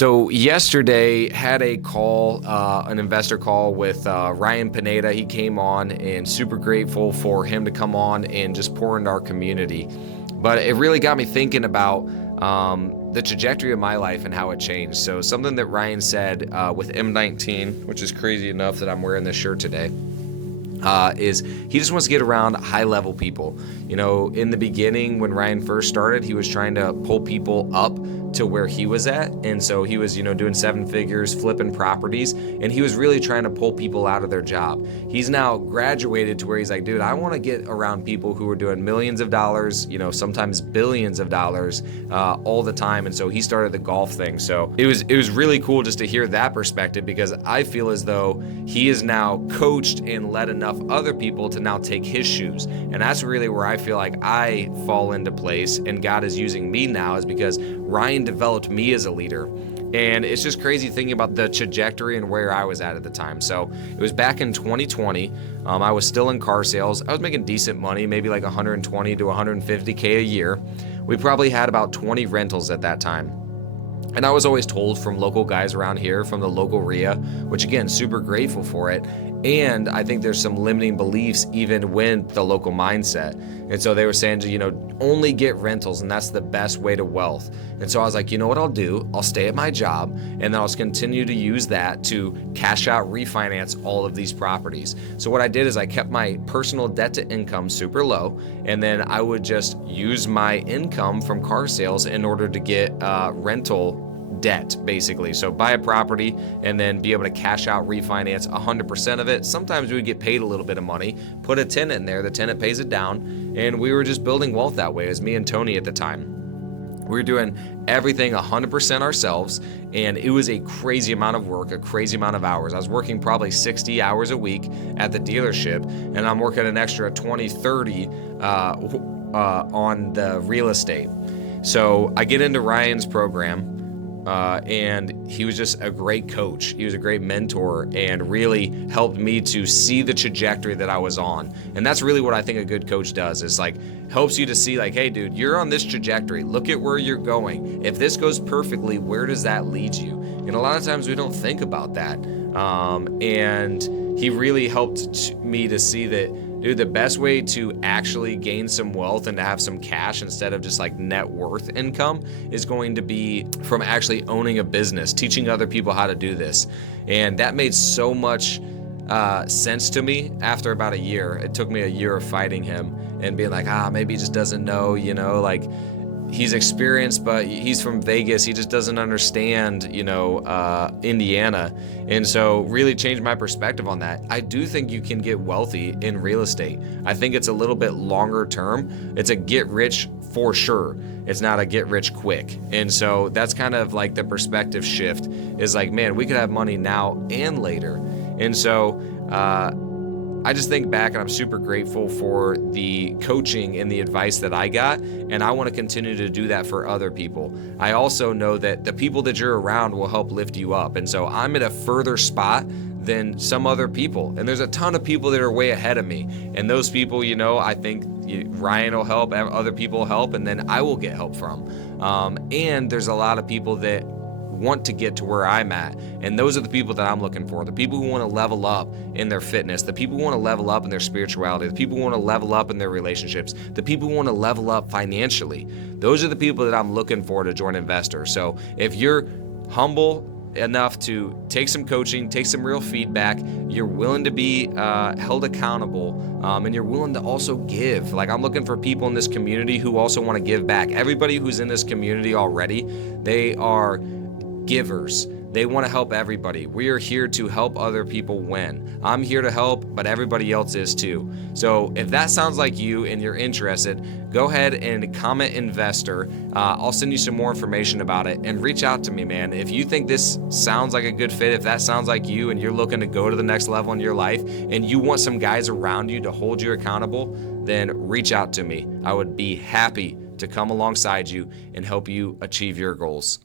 So yesterday had a call, an investor call with Ryan Pineda. He came on, and super grateful for him to come on and just pour into our community. But it really got me thinking about the trajectory of my life and how it changed. So something that Ryan said with M19, which is crazy enough that I'm wearing this shirt today, is he just wants to get around high-level people. You know, in the beginning when Ryan first started, he was trying to pull people up to where he was at. And so he was, doing 7 figures, flipping properties, and he was really trying to pull people out of their job. He's now graduated to where he's like, dude, I want to get around people who are doing millions of dollars, sometimes billions of dollars all the time. And so he started the golf thing. So it was really cool just to hear that perspective, because I feel as though he is now coached and led enough other people to now take his shoes. And that's really where I feel like I fall into place, and God is using me now, is because Ryan developed me as a leader. And it's just crazy thinking about the trajectory and where I was at the time. So it was back in 2020. I was still in car sales. I was making decent money, maybe like 120 to 150K a year. We probably had about 20 rentals at that time. And I was always told from local guys around here, from the local RIA, which again, super grateful for it. And I think there's some limiting beliefs even with the local mindset. And so they were saying, only get rentals, and that's the best way to wealth. And so I was like, you know what I'll do? I'll stay at my job, and then I'll continue to use that to cash out, refinance all of these properties. So what I did is I kept my personal debt to income super low, and then I would just use my income from car sales in order to get rental debt, basically. So buy a property and then be able to cash out, refinance 100% of it. Sometimes we would get paid a little bit of money, put a tenant in there, the tenant pays it down, and we were just building wealth that way. It was me and Tony at the time. We were doing everything 100% ourselves, and it was a crazy amount of work, a crazy amount of hours. I was working probably 60 hours a week at the dealership, and I'm working an extra 20, 30 on the real estate. So I get into Ryan's program, and he was just a great coach. He was a great mentor and really helped me to see the trajectory that I was on. And that's really what I think a good coach does, is like helps you to see like, hey dude, you're on this trajectory. Look at where you're going. If this goes perfectly, where does that lead you? And a lot of times we don't think about that. And he really helped me to see that, dude, the best way to actually gain some wealth and to have some cash instead of just like net worth income is going to be from actually owning a business, teaching other people how to do this. And that made so much sense to me after about a year. It took me a year of fighting him and being like, maybe he just doesn't know, like he's experienced, but he's from Vegas. He just doesn't understand, Indiana. And so really changed my perspective on that. I do think you can get wealthy in real estate. I think it's a little bit longer term. It's a get rich for sure. It's not a get rich quick. And so that's kind of like the perspective shift, is like, man, we could have money now and later. And so, I just think back, and I'm super grateful for the coaching and the advice that I got, and I want to continue to do that for other people. I also know that the people that you're around will help lift you up, and so I'm at a further spot than some other people, and there's a ton of people that are way ahead of me, and those people, I think Ryan will help, other people will help, and then I will get help from. And there's a lot of people that want to get to where I'm at, and those are the people that I'm looking for, the people who want to level up in their fitness, the people who want to level up in their spirituality, the people who want to level up in their relationships, the people who want to level up financially. Those are the people that I'm looking for to join Investor. So if you're humble enough to take some coaching, take some real feedback, you're willing to be held accountable, and you're willing to also give. Like, I'm looking for people in this community who also want to give back. Everybody who's in this community already, they are givers. They want to help everybody. We are here to help other people win. I'm here to help, but everybody else is too. So if that sounds like you and you're interested, go ahead and comment investor. I'll send you some more information about it, and reach out to me, man. If you think this sounds like a good fit, if that sounds like you and you're looking to go to the next level in your life and you want some guys around you to hold you accountable, then reach out to me. I would be happy to come alongside you and help you achieve your goals.